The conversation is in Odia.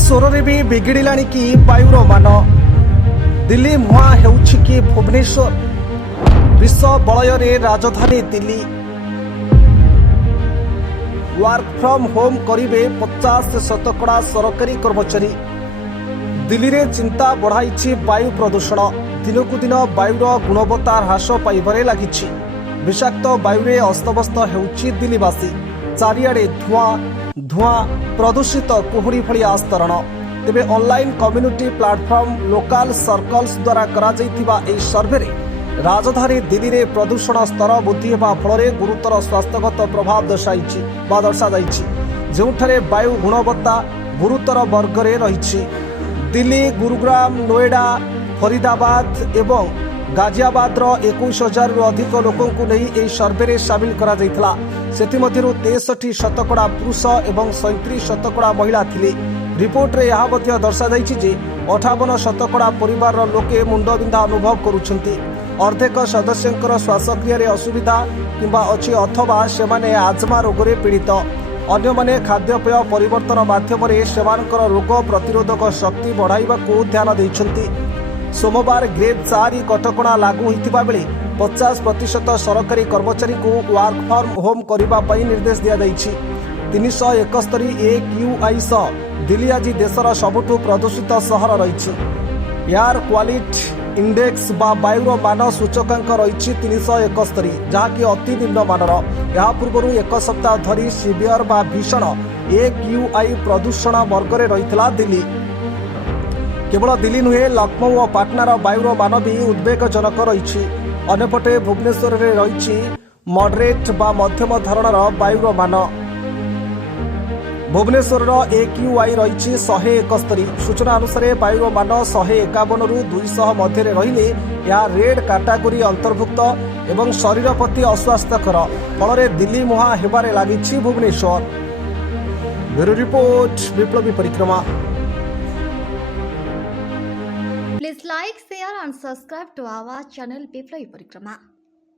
ଭୁବନେଶ୍ୱରରେ ବି ବିଗିଡ଼ିଲାଣି କି ବାୟୁର ମାନ। ଦିଲ୍ଲୀ ମୁହାଁ ହେଉଛି କି ଭୁବନେଶ୍ୱର। ବିଷ ବଳୟରେ ରାଜଧାନୀ ଦିଲ୍ଲୀ। ୱାର୍କ ଫ୍ରମ୍ ହୋମ୍ କରିବେ 50% ସରକାରୀ କର୍ମଚାରୀ। ଦିଲ୍ଲୀରେ ଚିନ୍ତା ବଢ଼ାଇଛି ବାୟୁ ପ୍ରଦୂଷଣ। ଦିନକୁ ଦିନ ବାୟୁର ଗୁଣବତ୍ତା ହ୍ରାସ ପାଇବାରେ ଲାଗିଛି। ବିଷାକ୍ତ ବାୟୁରେ ଅସ୍ତବ୍ୟସ୍ତ ହେଉଛି ଦିଲ୍ଲୀବାସୀ। ଚାରିଆଡ଼େ ଧୂଆଁ ଧୂଆଁ, ପ୍ରଦୂଷିତ କୁହୁଡ଼ି ଭଳି ଆସ୍ତରଣ। ତେବେ online community platform local circles ଦ୍ୱାରା କରାଯାଇଥିବା ଏହି ସର୍ଭେରେ ରାଜଧାନୀ ଦିଲ୍ଲୀରେ ପ୍ରଦୂଷଣ ସ୍ତର ବୃଦ୍ଧି ହେବା ଫଳରେ ଗୁରୁତର ସ୍ୱାସ୍ଥ୍ୟଗତ ପ୍ରଭାବ ଦର୍ଶାଯାଇଛି, ଯେଉଁଠାରେ ବାୟୁ ଗୁଣବତ୍ତା ଗୁରୁତର ବର୍ଗରେ ରହିଛି। ଦିଲ୍ଲୀ, ଗୁରୁଗ୍ରାମ, ନୋଏଡା, ଫରିଦାବାଦ ଏବଂ ଗାଜିଆବାଦର 21,000ରୁ ଅଧିକ ଲୋକଙ୍କୁ ନେଇ ଏହି ସର୍ଭେରେ ସାମିଲ କରାଯାଇଥିଲା। ସେଥିମଧ୍ୟରୁ 63% ପୁରୁଷ ଏବଂ 37% ମହିଳା ଥିଲେ। ରିପୋର୍ଟରେ ଏହା ମଧ୍ୟ ଦର୍ଶାଯାଇଛି ଯେ 58% ପରିବାରର ଲୋକେ ମୁଣ୍ଡବିନ୍ଧା ଅନୁଭବ କରୁଛନ୍ତି। ଅର୍ଦ୍ଧେକ ସଦସ୍ୟଙ୍କର ଶ୍ୱାସକ୍ରିୟାରେ ଅସୁବିଧା କିମ୍ବା ଅଛି ଅଥବା ସେମାନେ ଆଜ୍ମା ରୋଗରେ ପୀଡ଼ିତ। ଅନ୍ୟମାନେ ଖାଦ୍ୟପେୟ ପରିବର୍ତ୍ତନ ମାଧ୍ୟମରେ ସେମାନଙ୍କର ରୋଗ ପ୍ରତିରୋଧକ ଶକ୍ତି ବଢ଼ାଇବାକୁ ଧ୍ୟାନ ଦେଇଛନ୍ତି। ସୋମବାର ଗ୍ରେଡ୍ 4 କଟକଣା ଲାଗୁ ହୋଇଥିବା ବେଳେ 50% ସରକାରୀ କର୍ମଚାରୀଙ୍କୁ ୱାର୍କ ଫ୍ରମ୍ ହୋମ୍ କରିବା ପାଇଁ ନିର୍ଦ୍ଦେଶ ଦିଆଯାଇଛି। 371 AQI ସହ ଦିଲ୍ଲୀ ଆଜି ଦେଶର ସବୁଠୁ ପ୍ରଦୂଷିତ ସହର ରହିଛି। ଏୟାର କ୍ୱାଲିଟି ଇଣ୍ଡେକ୍ସ ବା ବାୟୁର ମାନ ସୂଚକାଙ୍କ ରହିଛି 371, ଯାହାକି ଅତି ନିମ୍ନମାନର। ଏହା ପୂର୍ବରୁ ଏକ ସପ୍ତାହ ଧରି ସିଭିୟର ବା ଭୀଷଣ AQI ପ୍ରଦୂଷଣ ବର୍ଗରେ ରହିଥିଲା ଦିଲ୍ଲୀ। କେବଳ ଦିଲ୍ଲୀ ନୁହେଁ, ଲକ୍ଷ୍ନୌ ଓ ପାଟନାର ବାୟୁର ମାନ ବି ଉଦ୍ବେଗଜନକ ରହିଛି। ଅନ୍ୟପଟେ ଭୁବନେଶ୍ୱରରେ ରହିଛି ମଡରେଟ୍ ବା ମଧ୍ୟମ ଧରଣର ବାୟୁର ମାନ। ଭୁବନେଶ୍ୱରର AQI ରହିଛି 171। ସୂଚନା ଅନୁସାରେ ବାୟୁର ମାନ 151ରୁ 200 ମଧ୍ୟରେ ରହିଲେ ଏହା ରେଡ୍ କାଟାଗୋରୀ ଅନ୍ତର୍ଭୁକ୍ତ ଏବଂ ଶରୀର ପ୍ରତି ଅସ୍ୱାସ୍ଥ୍ୟକର। ଫଳରେ ଦିଲ୍ଲୀ ମୁହାଁ ହେବାରେ ଲାଗିଛି ଭୁବନେଶ୍ୱର। ବ୍ୟୁରୋ ରିପୋର୍ଟ, ବିପ୍ଳବୀ ପରିକ୍ରମା। Please like, share and subscribe to our channel Biploi Parikrama.